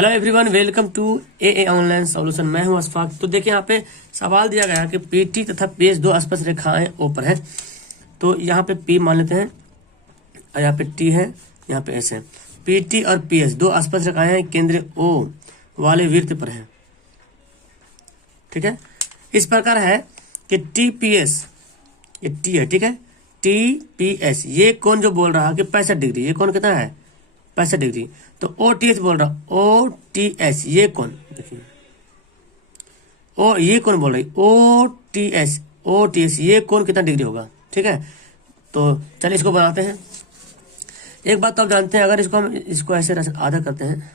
Hello everyone, welcome to a online solution. मैं हूं अशफाक। तो देखिए यहाँ पे सवाल दिया गया है कि पीटी तथा पीएस दो स्पर्श रेखाएं ओ पर है। तो यहाँ पे पी मान लेते हैं और यहाँ पे टी है, यहाँ पे एस है। पीटी और पीएस दो स्पर्श रेखाएं केंद्र ओ वाले वृत्त पर है। ठीक है, इस प्रकार है कि टी पीएस, ये टी है, ठीक है, टी पीएस ये कौन जो बोल रहा है कि 65 डिग्री, ये कौन कितना है 65 डिग्री। तो ओ टी एस बोल रहा, ओ टी एस ये कौन, देखिए ओ ये कौन बोल रही, ओ टी एस ये कौन कितना डिग्री होगा। ठीक है, तो चलिए इसको बनाते हैं। एक बात तो आप जानते हैं, अगर इसको हम इसको ऐसे आधा करते हैं,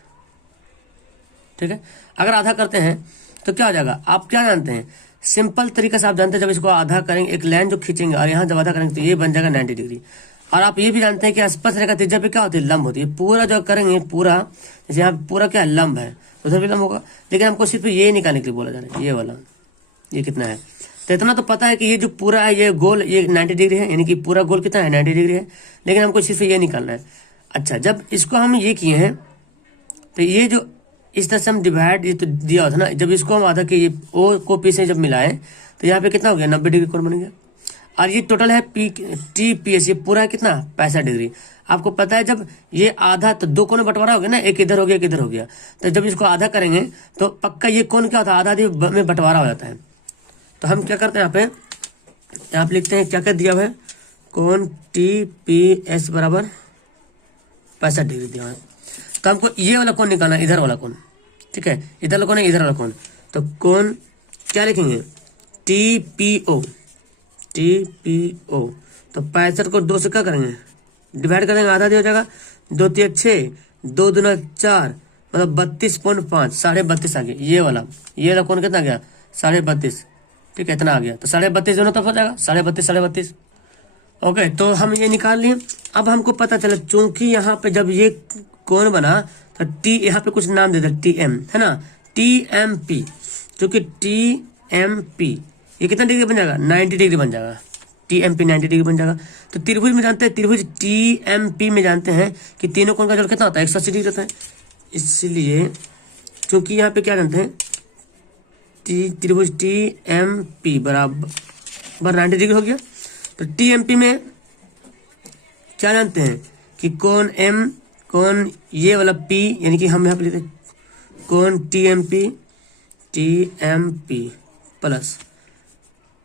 ठीक है, अगर आधा करते हैं तो क्या हो जाएगा, आप क्या जानते हैं, सिंपल तरीका से आप जानते हैं, जब इसको आधा करेंगे एक लाइन जो खींचेंगे और यहाँ जब आधा करेंगे तो ये बन जाएगा 90 डिग्री। और आप ये भी जानते हैं कि स्पर्श रेखा त्रिज्या पे क्या होती है, लंब होती है। पूरा जो करेंगे पूरा, जैसे यहाँ पूरा क्या है लंब है, उधर भी लंब होगा, लेकिन हमको सिर्फ ये निकालने के लिए बोला जा रहा है, ये वाला, ये कितना है। तो इतना तो पता है कि ये जो पूरा है ये गोल ये 90 डिग्री है, यानी कि पूरा गोल कितना है 90 डिग्री है, लेकिन हमको सिर्फ ये निकालना है। अच्छा, जब इसको हम ये किए हैं तो ये जो इस तरह से हम डिवाइड, ये तो दिया होता ना, जब इसको हम आधा के ये ओ को पी से जब मिलाए तो यहाँ पे कितना हो गया 90 डिग्री कोण बन गया। और ये टोटल है पी टी पी एस, ये पूरा है कितना 65 डिग्री। आपको पता है जब ये आधा तो दो कोण बंटवारा हो गया ना, एक इधर हो गया एक इधर हो गया, तो जब इसको आधा करेंगे तो पक्का ये कोण क्या होता है, आधा आधी में बंटवारा हो जाता है। तो हम क्या करते हैं, यहाँ पे लिखते हैं क्या कर दिया है, कोण टी पी एस बराबर 65 डिग्री दिया है। तो हमको ये वाला कोण निकालना है, इधर वाला कोण, ठीक है, इधर वाला कोण है, इधर वाला कोण। तो कोण क्या लिखेंगे, T P O, T P O. तो 65 को 2 से क्या करेंगे, डिवाइड करेंगे, आधा दिया हो जाएगा, 2 3 6, 2 दूना 4, मतलब 32.5, 32.5 आ गया। ये वाला कोण कितना गया 32.5, ठीक है, इतना आ गया। तो 32.5 दोनों तरफ हो जाएगा 32.5। ओके, तो हम ये निकाल लिए। अब हमको पता चला चूंकि यहाँ पे जब ये कोण बना तो टी, यहाँ पे कुछ नाम दे दे, टी एम है ना, टी एम पी, चूंकि टी एम पी ये कितना डिग्री बन जाएगा 90 डिग्री बन जाएगा, टी एम पी 90 डिग्री बन जाएगा। तो त्रिभुज में जानते हैं, त्रिभुज टी एम पी में जानते हैं कि तीनों कोण का जोड़ कितना होता है 180 डिग्री होता है। इसलिए चूंकि यहाँ पे क्या जानते हैं, त्रिभुज टी एम पी बराबर 90 डिग्री हो गया। तो टी एम पी में क्या जानते हैं कि कोण एम, कोण ये वाला पी, यानी कि हम यहाँ पे लिखते हैं कोण T M P plus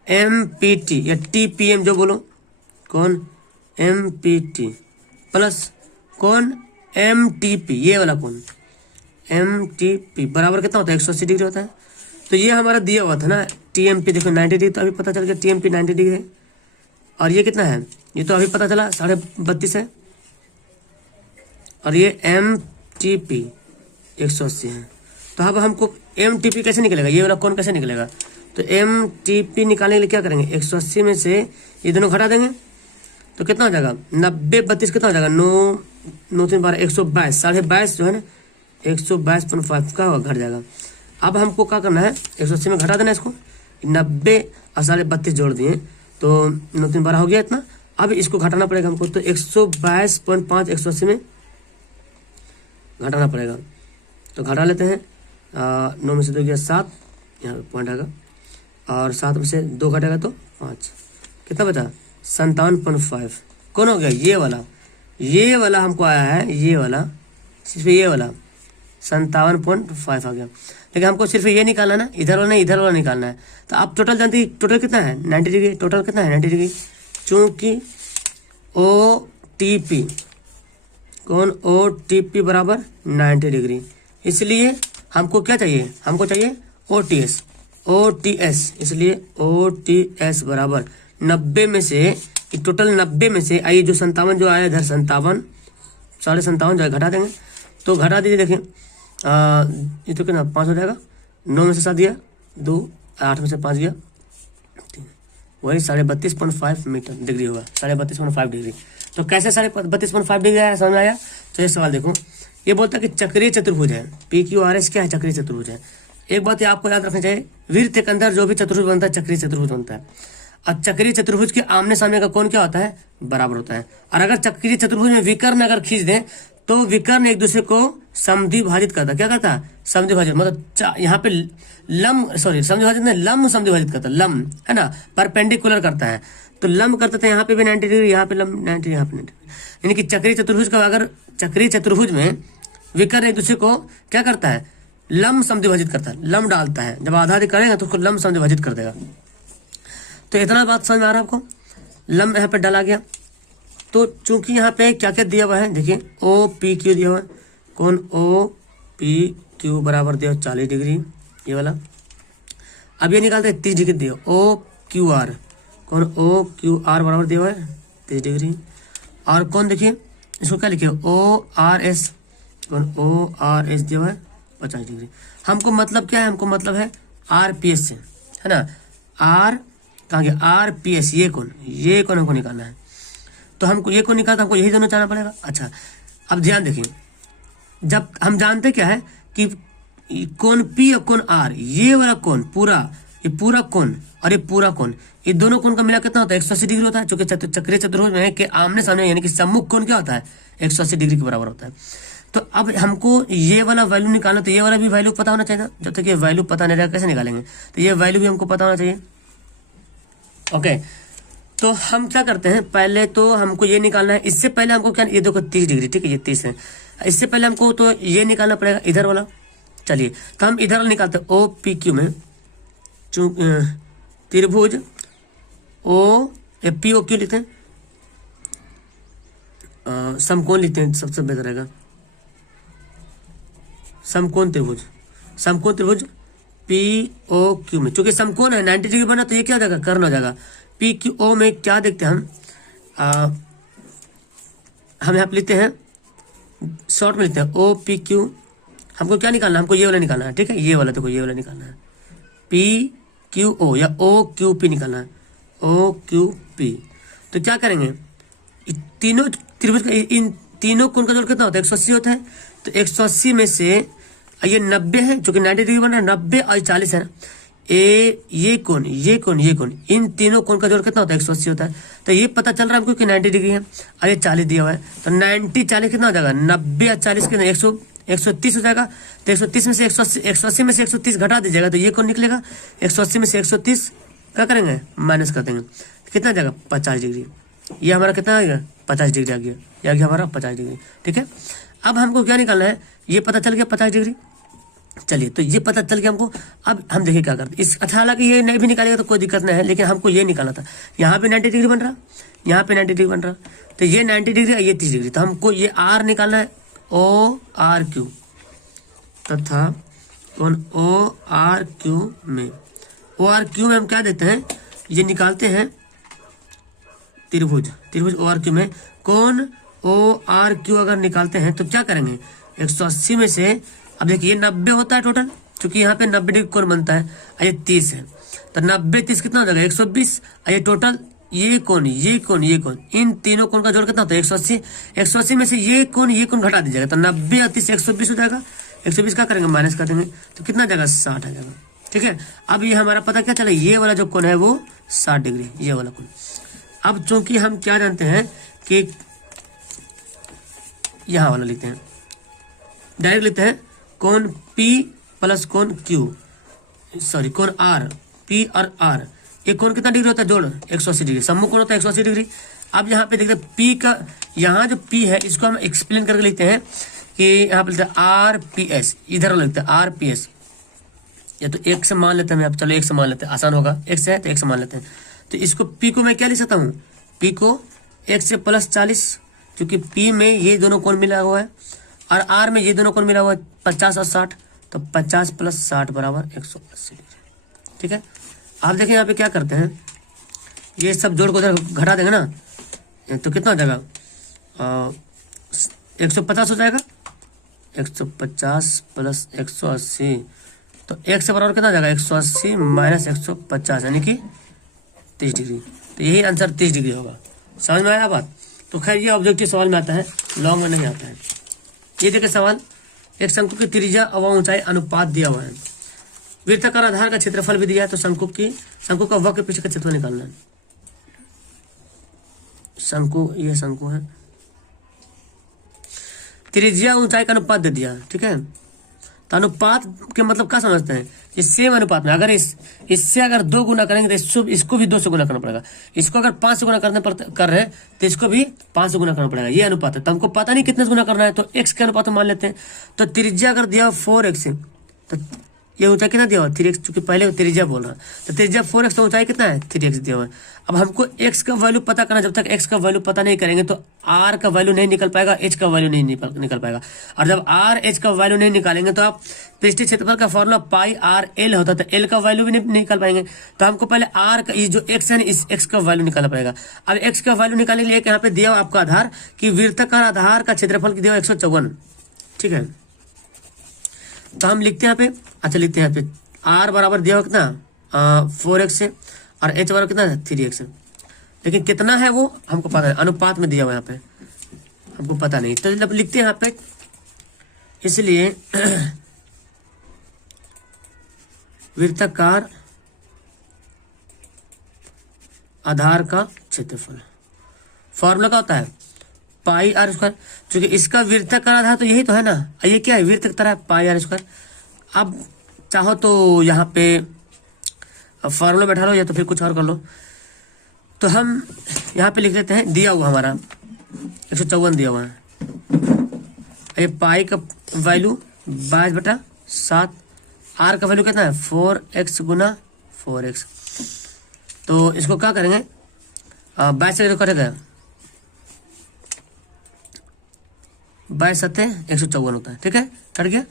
M P T या टी पी एम जो बोलो, कौन एम पी टी प्लस कौन एम टी पी, ये वाला कौन एम टी पी बराबर कितना होता है 180 डिग्री होता है। तो ये हमारा दिया हुआ था ना टी एम पी, देखो 90 डिग्री, तो अभी पता चल गया टी एम पी 90 डिग्री है। और ये कितना है, ये तो अभी पता चला 32.5 है। और ये एम टी पी 180 है। तो अब हमको एम टी पी कैसे निकलेगा, ये वाला कौन कैसे निकलेगा। तो एम टी पी निकालने के लिए क्या करेंगे, 180 में से ये दोनों घटा देंगे तो कितना हो जाएगा 90 32 कितना हो जाएगा 9 3 12 122, 22.5 जो है ना 122.5 का घट जाएगा। अब हमको क्या करना है, 180 में घटा देना इसको, 90 और 32.5 जोड़ दिए तो 9 3 12 हो गया इतना। अब इसको घटाना पड़ेगा हमको, तो 122.5 180 में घटाना पड़ेगा। तो घटा लेते हैं, 9 में से 2 गया 7, यहाँ पे पॉइंट आएगा, और 7 में से 2 घटेगा तो 5, कितना बचा 57.5। कौन हो गया, ये वाला हमको आया है, ये वाला सिर्फ ये वाला 57.5 आ गया। लेकिन हमको सिर्फ ये निकालना ना, इधर वाला नहीं इधर वाला निकालना है। तो आप टोटल जानते हैं टोटल कितना है 90 डिग्री, टोटल कितना है 90 डिग्री, चूंकि ओ टी पी कौन ओ टी पी बराबर 90 डिग्री, इसलिए हमको क्या चाहिए, हमको चाहिए ओ टी एस, इसलिए ओ टी एस बराबर 90 में से, टोटल 90 में से आइए जो 57 जो आया इधर 57 57.5 जो है घटा देंगे। तो घटा दीजिए, देखें ये तो कितना 5 हो जाएगा, 9 में से 7 गया 2, 8 में से 5 गया, वही 32.5 मीटर डिग्री होगा, 32.5 डिग्री। तो कैसे 32.5 डिग्री आया, समझ आया। तो ये सवाल देखो, ये बोलता है कि चक्रीय चतुर्भुज है, पी क्यू आर एस क्या है, चक्रीय चतुर्भुज है। एक बात आपको याद रखना चाहिए, वृत्त के अंदर जो भी चतुर्भुज बनता है चक्रीय चतुर्भुज बनता है। अब चक्रीय चतुर्भुज के आमने सामने का कोण क्या होता है, बराबर होता है। और अगर चक्रीय चतुर्भुज में विकर्ण अगर खींच दें तो विकर्ण एक दूसरे को समद्विभाजित करता है। क्या करता है? समद्विभाजित, मतलब यहाँ पे समद्विभाजित नहीं, लंब समद्विभाजित करता है, लंब है ना, परपेंडिकुलर करता है। तो लंब करते थे, यहाँ पे भी 90 डिग्री, यहाँ पे लंब 90, यहाँ पे 90, यानी कि चक्रीय चतुर्भुज का, अगर चक्रीय चतुर्भुज में विकर्ण एक दूसरे को क्या करता है? लंब समद्विभाजित करता है, लंब डालता है। जब आधा करेगा तो उसको लंब समद्विभाजित कर देगा। तो इतना बात समझ में आ रहा है आपको? लंब यहाँ पे डाला गया। तो चूंकि यहाँ पे क्या क्या दिया हुआ है, देखिए ओ पी क्यू दिया हुआ है, कोण ओ पी क्यू बराबर दिया 40 डिग्री, ये वाला। अब ये निकालते हैं 30 डिग्री दिया, ओ क्यू आर, कोण ओ क्यू आर बराबर दिया हुआ है 30 डिग्री। और कौन देखिए इसको क्या लिखे, ओ आर एस, कोण ओ आर एस दिया हुआ है 50 डिग्री। हमको मतलब क्या है? हमको मतलब है आर पी एस से, है ना, आर कहाँ गया, आर पी एस, ये कोण हमको निकालना है। तो हमको ये कोण निकालना, हमको यही दोनों जाना पड़ेगा। अच्छा, अब ध्यान देखिए, जब हम जानते क्या है कि कोण पी और कोण आर, ये वाला कोण पूरा, ये पूरा कोण और ये पूरा कोण, ये दोनों कोण का मिला कितना होता है? 180 डिग्री होता है। चूंकि चक्रीय चतुर्भुज में के आमने सामने यानी कि सम्मुख कोण क्या होता है? 180 डिग्री के बराबर होता है। तो अब हमको ये वाला वैल्यू निकालना, तो ये वाला भी वैल्यू पता होना चाहिए। जब तक ये वैल्यू पता नहीं रहेगा कैसे निकालेंगे? तो ये वैल्यू भी हमको पता होना चाहिए। ओके, तो हम क्या करते हैं, पहले तो हमको ये निकालना है। इससे पहले हमको क्या, ये देखो 30 डिग्री, ठीक है, ये 30 है। इससे पहले हमको तो ये निकालना पड़ेगा इधर वाला। चलिए, तो हम इधर वाला निकालते हैं, ओ पी क्यू में त्रिभुज ओ पी ओ क्यू लिखते हैं, समकोण लिखते हैं, सबसे बेहतर रहेगा समकोण त्रिभुज पी ओ क्यू में। चूंकि समकोण है 90 डिग्री बना, तो ये क्या हो जाएगा? कर्ण हो जाएगा। पी क्यू ओ में क्या देखते हैं हम यहाँ पे लिखते हैं, शॉर्ट में लिखते हैं ओ पी क्यू। हमको क्या निकालना है? हमको ये वाला निकालना है, ठीक है, ये वाला, देखो ये वाला निकालना है, पी क्यू ओ या ओ क्यू पी निकालना है, ओ क्यू पी। तो क्या करेंगे, तीनों त्रिभुज का, इन तीनों कोण का जोड़ कितना होता है? 180 होता है। तो 180 में से ये 90 है, जो कि 90 डिग्री बन रहा है, 90 और 40 है ना, ये कोण, इन तीनों कोण का जोड़ कितना होता है? 180 होता है। तो ये पता चल रहा है हमको कि 90 डिग्री है और ये 40 दिया हुआ है। तो 90 40 कितना हो जाएगा? 90 और 40 कितना? 130 हो जाएगा। तो 130 में से 180 में से 130 घटा दीजिएगा, तो ये कौन निकलेगा? 180 में से 130 क्या करेंगे? माइनस कर देंगे। कितना जाएगा? 50 डिग्री। ये हमारा कितना आ गया? 50 डिग्री आ गया हमारा 50 डिग्री, ठीक है। अब हमको क्या निकालना है? ये पता चल गया 50 डिग्री। चलिए, तो ये पता चल गया हमको। अब हम देखिए क्या करते, इस हालांकि ये नहीं भी निकालेगा तो कोई दिक्कत नहीं है, लेकिन हमको ये निकालना था। यहाँ पे 90 डिग्री बन रहा, यहाँ पे 90 डिग्री बन रहा, तो ये 90 डिग्री और ये 30 डिग्री। तो हमको ये आर निकालना है, ओ आर क्यू, तथा कौन ओ आर क्यू में, ओ आर क्यू में हम क्या देते हैं? ये निकालते हैं त्रिभुज ओ आर क्यू में कौन ओ आर क्यू अगर निकालते हैं तो क्या करेंगे? 180 में से, अब देखिए ये 90 होता है टोटल, क्योंकि यहाँ पे 90 डिग्री कोण बनता है, ये 30 है, तो 90 30 कितना हो जाएगा? 120। ये टोटल ये कोण, इन तीनों कोण का जोड़ कितना होता है? 180। 180 में से ये कोण घटा दीजिएगा, तो 90 और 30 120 हो जाएगा। 120 क्या करेंगे? माइनस कर देंगे, तो कितना जाएगा? 60 आ जाएगा, ठीक है। अब ये हमारा पता क्या चला? ये वाला जो कोण है वो 60 डिग्री, ये वाला कोण। अब चूंकि हम क्या जानते हैं कि यहाँ वाला लिखते हैं, डायरेक्ट लिखते हैं कोण P प्लस कोण Q, कोण R, P और R, ये कोण कितना डिग्री होता है? जोड़ 180 डिग्री, सम्मुख कोण होता है 180 डिग्री। अब यहाँ पे देखते हैं P का, यहाँ जो P है इसको हम एक्सप्लेन करके लिखते हैं कि यहाँ पे लिखते हैं RPS, इधर लिखते हैं RPS, या तो एक से मान लेते हैं, अब चलो एक से मान लेते हैं, आसान होगा, एक से है तो एक से मान लेते हैं। तो इसको P को मैं क्या लिख सकता हूँ? P को 1 से प्लस 40, क्योंकि P में ये दोनों कोण मिला हुआ है और R में ये दोनों कोण मिला हुआ है 50 और 60, तो 50 प्लस 60 बराबर 180 डिग्री, ठीक है। आप देखें यहाँ पे क्या करते हैं, ये सब जोड़ को उधर घटा देंगे ना, तो कितना हो जाएगा? 150 हो जाएगा। 150 प्लस 180, तो 1 से बराबर कितना हो जाएगा? 180 माइनस 150, यानी कि 30 डिग्री। तो यही आंसर 30 डिग्री होगा। समझ में आया बात? तो खैर ये ऑब्जेक्टिव सवाल में आता है, लॉन्ग में नहीं आता है। ये देखिए सवाल, एक शंकु की त्रिज्या व ऊंचाई अनुपात दिया हुआ है, वृत्ताकार आधार का क्षेत्रफल भी दिया है, तो शंकु का वक्र पृष्ठ का क्षेत्रफल निकालना है। शंकु, ये शंकु है, त्रिज्या ऊंचाई का अनुपात दे दिया, ठीक है। तो अनुपात के मतलब क्या समझते हैं, इस सेम अनुपात में अगर इससे अगर 2 गुना करेंगे तो इसको भी 2 से गुना करना पड़ेगा। इसको अगर 5 से गुना कर रहे हैं तो इसको भी 5 से गुना करना पड़ेगा। ये अनुपात है। तो हमको पता नहीं कितने से गुना करना है, तो x के अनुपात मान लेते हैं। तो त्रिज्या अगर दिया 4x है तो ये ऊंचाई कितना दिया हुआ 3x, चूंकि पहले त्रिज्या बोल रहा है तो त्रिज्या 4x तो ऊंचाई कितना है 3x दिया हुआ है। अब हमको x का वैल्यू पता करना, जब तक x का वैल्यू पता नहीं करेंगे तो r का वैल्यू नहीं निकल पाएगा, h का वैल्यू नहीं निकल पाएगा। और जब r h का वैल्यू नहीं निकालेंगे तो आप पृष्ठीय क्षेत्रफल का फॉर्मूला पाई r l होता है, तो l का वैल्यू भी नहीं निकाल पाएंगे। तो हमको पहले r का, ये जो x है ना, इस x का वैल्यू निकालना पड़ेगा। अब x का वैल्यू निकालने के लिए यहाँ पे दिया हुआ आपका आधार कि वृत्ताकार आधार का क्षेत्रफल दिया 154, ठीक है। तो हम लिखते हैं यहाँ पे, अच्छा लिखते हैं यहाँ पे r बराबर दिया हुआ कितना 4x से और h बराबर कितना है 3x है। लेकिन कितना है वो हमको पता है, अनुपात में दिया हुआ यहाँ पे हमको पता नहीं। तो जब लिखते हैं यहाँ पे, इसलिए वृत्ताकार आधार का क्षेत्रफल फॉर्मूला क्या होता है पाई आर स्क्वायर। क्योंकि इसका वृत्ताकार आधार तो यही तो है ना, ये क्या है वृत्त की तरह पाई आर स्क्वायर। अब चाहो तो यहाँ पे फॉर्मूला बैठा लो या तो फिर कुछ और कर लो। तो हम यहाँ पे लिख लेते हैं, दिया हुआ हमारा 154 दिया हुआ है। ये पाई का वैल्यू 22/7, आर का वैल्यू कितना है 4x गुना 4x। तो इसको क्या करेंगे 22 से कटेगा 22 154 होता है, ठीक है, कट गया।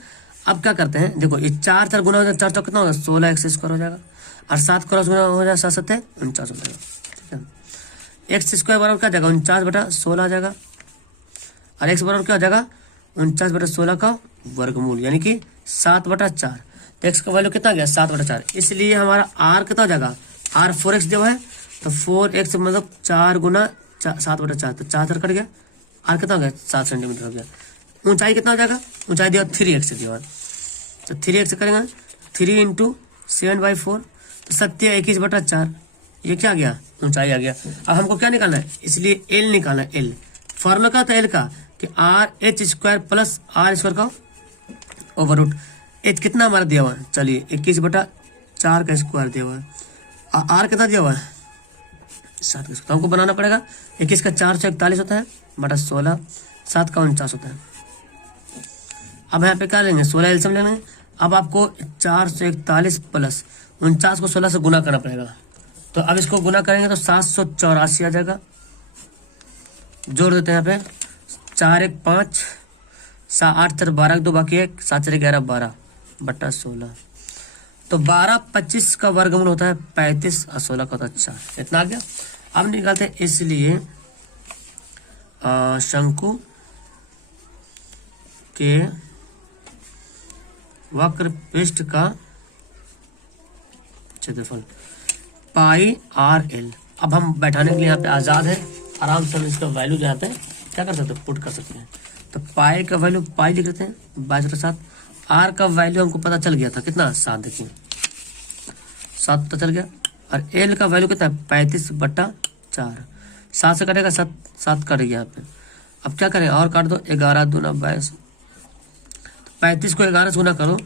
अब क्या करते हैं, देखो ये 4 गुना हो जाएगा, 4 कितना होगा 16x² हो जाएगा और 7 क्रॉस गुना हो जाएगा 7 7 49 हो जाएगा, ठीक है। x² बराबर क्या जाएगा 49/16 आ जाएगा और x बराबर क्या हो जाएगा 49/16 का वर्गमूल यानी कि 7/4। तो x का वैल्यू कितना गया 7/4। इसलिए हमारा r कितना हो जाएगा r 4x दिया हुआ है, तो 4x मतलब 4 गुना 7/4, तो 4 कट गया, r कितना हो गया 7 सेंटीमीटर हो गया। ऊंचाई कितना हो जाएगा, ऊंचाई दिया 3x दिया हुआ, तो 3x करेंगे 3 × 7/4, तो 21/4, ये क्या आ गया ऊंचाई आ गया। अब हमको क्या निकालना है, इसलिए l निकालना है। l फॉर्मूला क्या होता है l का कि RH² प्लस r² का ओवर रूट। h कितना हमारा दिया हुआ है, चलिए 21/4 का स्क्वायर दिया हुआ है, r कितना दिया हुआ है 7 का। तो हमको बनाना पड़ेगा 21 का 4 से 41 होता है बटा 16, 7 का 49 होता है। अब यहाँ पे क्या लेंगे 16 एलसीएम लेंगे। अब आपको 441 प्लस 49 को 16 से गुना करना पड़ेगा। तो अब इसको गुना करेंगे तो 784 आ जाएगा। जोड़ देते हैं यहाँ पे 4 1 5, 8 4 12 2 बाकी 1, 7 4 11 12 बटा 16। तो 12 25 का वर्गमूल होता है 35 और 16 का होता है 4। इतना आ गया। अब निकालते हैं, इसलिए शंकु के वक्र पृष्ठ का क्षेत्रफल पाई r/l। अब हम बैठाने के लिए यहाँ पे आज़ाद है, आराम से हम इसका वैल्यू यहाँ पे क्या कर सकते हैं पुट कर सकते हैं। तो पाई का वैल्यू पाई लिख लेते हैं 22/7। r का वैल्यू हमको पता चल गया था कितना 7, देखिए 7 पता चल गया। और l का वैल्यू कितना है 35/4, 7 से कटेगा 7 कट गया यहाँ पे। अब क्या करें और काट दो 11 दूना 22, 35 को 11 से गुना करो,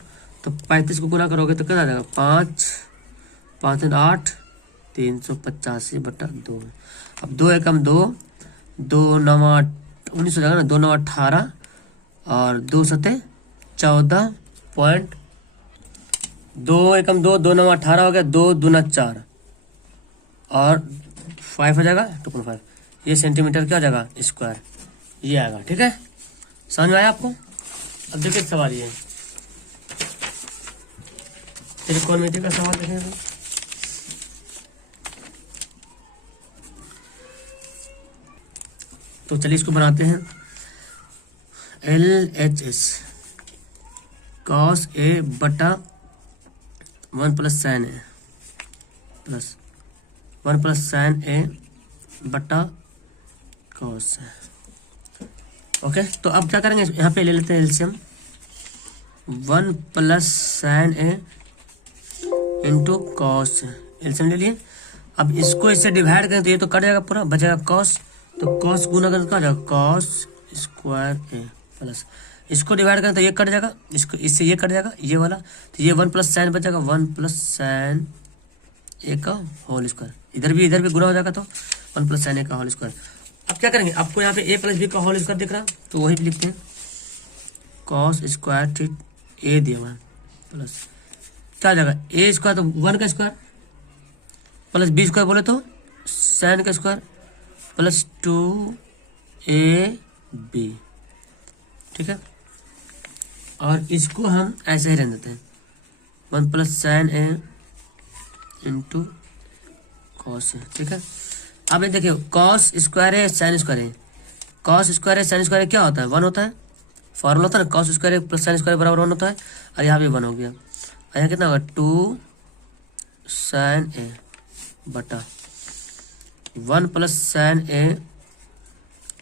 तो 35 को गुना करोगे तो कितना आ जाएगा 5 5 8 385/2। अब 2 एकम 2, 2 9 19 हो जाएगा ना, 2 9 18 और 2 7 14 पॉइंट 2 एकम 2, 2 9 18 हो गया, 2 दूना 4 और 5 हो जाएगा 2.5। ये सेंटीमीटर क्या हो जाएगा स्क्वायर, ये आएगा, ठीक है। समझ में आया आपको। अब देखिए सवाल ये त्रिकोणमिति का सवाल देखेंगे। तो चलिए इसको बनाते हैं। LHS cos A बटा 1 + sin A plus 1 + sin A बटा cos A। ओके, तो अब क्या करेंगे यहाँ पे ले लेते हैं LCM 1 + sin A into cos. LCM ले लिए। अब इसको इससे डिवाइड करें तो ये तो कट जाएगा पूरा, बचेगा कॉस। तो कॉस गुना करें तो क्या हो जाएगा cos² A प्लस इसको डिवाइड करें तो ये कट जाएगा, इसको इससे ये कट जाएगा ये वाला, तो ये 1 प्लस साइन बचेगा 1 प्लस साइन ए का होल स्क्वायर, इधर भी गुना हो जाएगा तो 1 प्लस साइन ए का होल स्क्वायर। अब क्या करेंगे, आपको यहाँ पे ए प्लस बी का होल स्क्वायर दिख रहा तो वही भी लिखते हैं कॉस स्क्वायर ठीक ए दिया हुआ प्लस क्या आ जाएगा ए स्क्वायर तो 1 का स्क्वायर प्लस बी स्क्वायर बोले तो साइन का स्क्वायर प्लस 2ab, ठीक है। और इसको हम ऐसे ही रहने देते हैं 1 plus sine A into cos, ठीक है। अब ये देखिए कॉस स्क्वायर है साइन स्क्वायर है, कॉस स्क्वायर है साइन स्क्वायर क्या होता है 1 होता है, फॉर्मूला होता है ना cos square plus sine square बराबर 1 होता है, और यहाँ भी 1 हो गया, और यहाँ कितना होगा 2 साइन ए बटा 1 plus sine A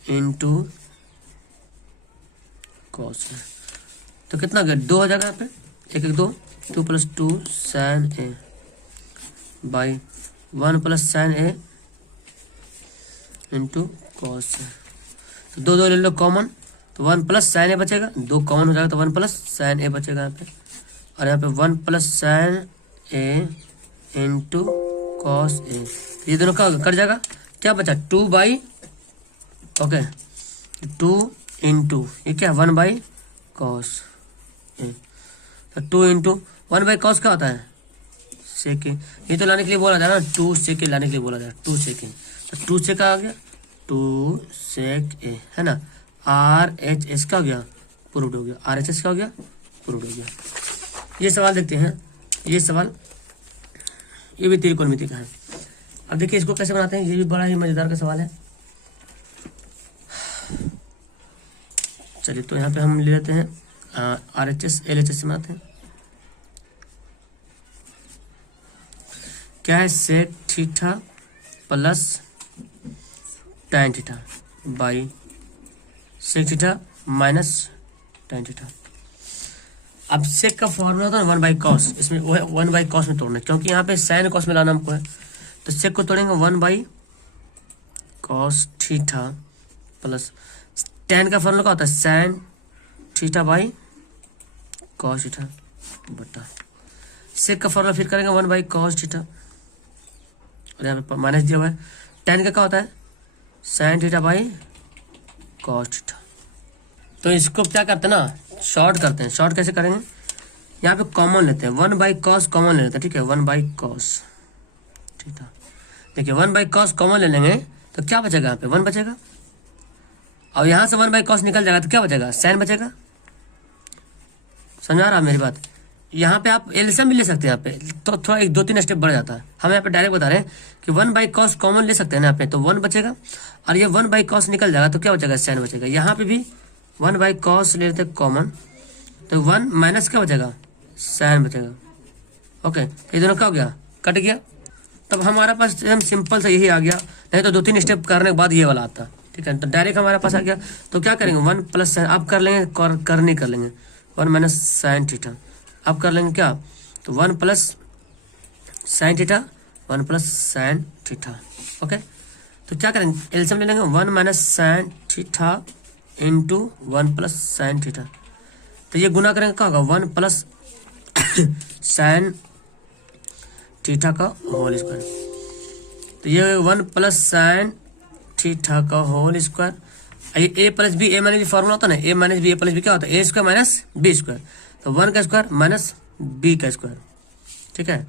into cos, तो कितना गया 2 हो जाएगा यहाँ पे 1 1 2 2 plus 2 sine A by 1 plus sine A into cos, तो 2 2 ले लो कॉमन, तो 1 प्लस साइन ए बचेगा, 2 कॉमन हो जाएगा तो 1 प्लस साइन ए बचेगा यहाँ पे, और यहाँ पे 1 plus sine A into cos A, ये दोनों का कट जाएगा, क्या बचा 2 बाई ओके 2 इंटू ये क्या 1 बाई कॉस ए, तो 2 इंटू 1 बाई कॉस क्या होता है सेक, ये तो लाने के लिए बोला था ना 2 सेक लाने के लिए बोला था 2 सेक, तो 2 सेक आ गया 2 सेक ए है ना, आर एच एस का हो गया प्रूव्ड हो गया, आर एच एस का हो गया प्रूव्ड हो गया। ये सवाल देखते हैं, ये सवाल ये भी त्रिकोणमिति का है। अब देखिए इसको कैसे बनाते हैं, ये भी बड़ा ही मजेदार का सवाल है। चलिए तो यहाँ पे हम ले लेते हैं R H S L H S से बनाते हैं, क्या है sec theta plus tan theta by sec theta minus tan theta. अब सेक का फॉर्मूला होता है 1 बाई कॉस, इसमें वो है 1 बाई कॉस में तोड़ना है, क्योंकि यहाँ पे साइन कॉस में लाना हमको है, तो सेक को तोड़ेंगे 1 by cos theta plus tan का फॉर्मूला क्या होता है sine theta by cos theta बटा सेक का फॉर्मूला फिर करेंगे 1 बाई कॉस थीटा, और यहाँ पे माइनस दिया हुआ है, tan का क्या होता है sine theta by cos theta. तो इसको क्या करते हैं ना शॉर्ट करते हैं, शॉर्ट कैसे करेंगे, यहाँ पे कॉमन लेते हैं 1 बाई कॉस कॉमन ले लेते हैं, ठीक है 1 बाई कॉस थीटा, देखिए 1 बाई कॉस कॉमन ले लेंगे तो क्या बचेगा यहाँ पे 1 बचेगा, और यहाँ से 1 बाई कॉस निकल जाएगा तो क्या बचेगा साइन बचेगा, समझ आ रहा है मेरी बात। यहाँ पे आप एलसीएम भी ले सकते हैं, यहाँ पे तो थोड़ा 1 2 3 स्टेप बढ़ जाता है, हम यहाँ पे डायरेक्ट बता रहे हैं कि 1 बाई कॉस कॉमन ले सकते हैं ना यहाँ पे, तो 1 बचेगा, और ये 1 बाई कॉस निकल जाएगा तो क्या बचेगा साइन बचेगा, यहाँ पे भी 1 बाई कॉस ले लेते कॉमन, तो 1 माइनस क्या बचेगा साइन बचेगा, ओके ये दोनों क्या हो गया कट गया, तब हमारे पास एकदम सिंपल सा यही आ गया, नहीं तो 2 3 स्टेप करने के बाद ये वाला आता, ठीक है, तो डायरेक्ट हमारे पास आ गया। तो क्या करेंगे 1 प्लस साइन आप कर लेंगे, कर नहीं कर लेंगे 1 माइनस साइन थीटा, आप कर लेंगे क्या तो 1 plus sine theta 1 plus sine theta, okay. तो क्या करेंगे एलसीएम ले लेंगे 1 minus sine theta into 1 plus sine theta, तो ये गुना करेंगे क्या होगा 1 प्लस साइन थीटा का होल स्क्वायर, तो ये 1 प्लस साइन थीटा का होल स्क्वायर, ये ए प्लस बी ए माइनस बी फॉर्मूला होता है ना, ए माइनस बी ए प्लस बी क्या होता है ए स्क्वायर माइनस बी स्क्वायर, तो 1 का स्क्वायर माइनस बी का स्क्वायर, ठीक है।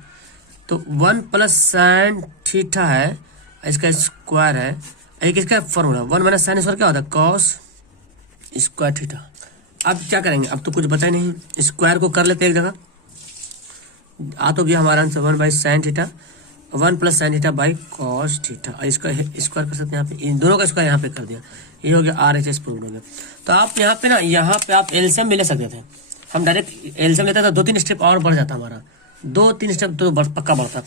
तो 1 प्लस साइन थीटा है इसका स्क्वायर है, एक इसका फॉर्मूला 1 माइनस साइन स्क्वायर क्या होता है कॉस स्क्वायर थीटा। अब क्या करेंगे, अब तो कुछ बचा ही नहीं, स्क्वायर को कर लेते एक जगह, आ तो गया हमारा answer 1 by sine theta 1 plus sine theta by cos theta, और इसका स्क्वायर कर सकते हैं यहाँ पे, इन दोनों का स्क्वायर यहाँ पे कर दिया, ये हो गया आर एच एस प्रूव हो गया। तो आप यहाँ पे ना यहाँ पे आप एलसीएम भी ले सकते थे, हम डायरेक्ट एलसीएम लेते तो 2 3 स्टेप और बढ़ जाता हमारा, 2 3 स्टेप तो पक्का बढ़ता,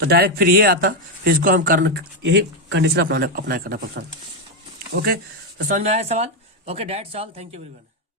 तो डायरेक्ट फिर ये आता, फिर इसको हम करना यही कंडीशन अपना करना पड़ता। ओके तो समझ में आया सवाल, okay that's all, thank you everyone.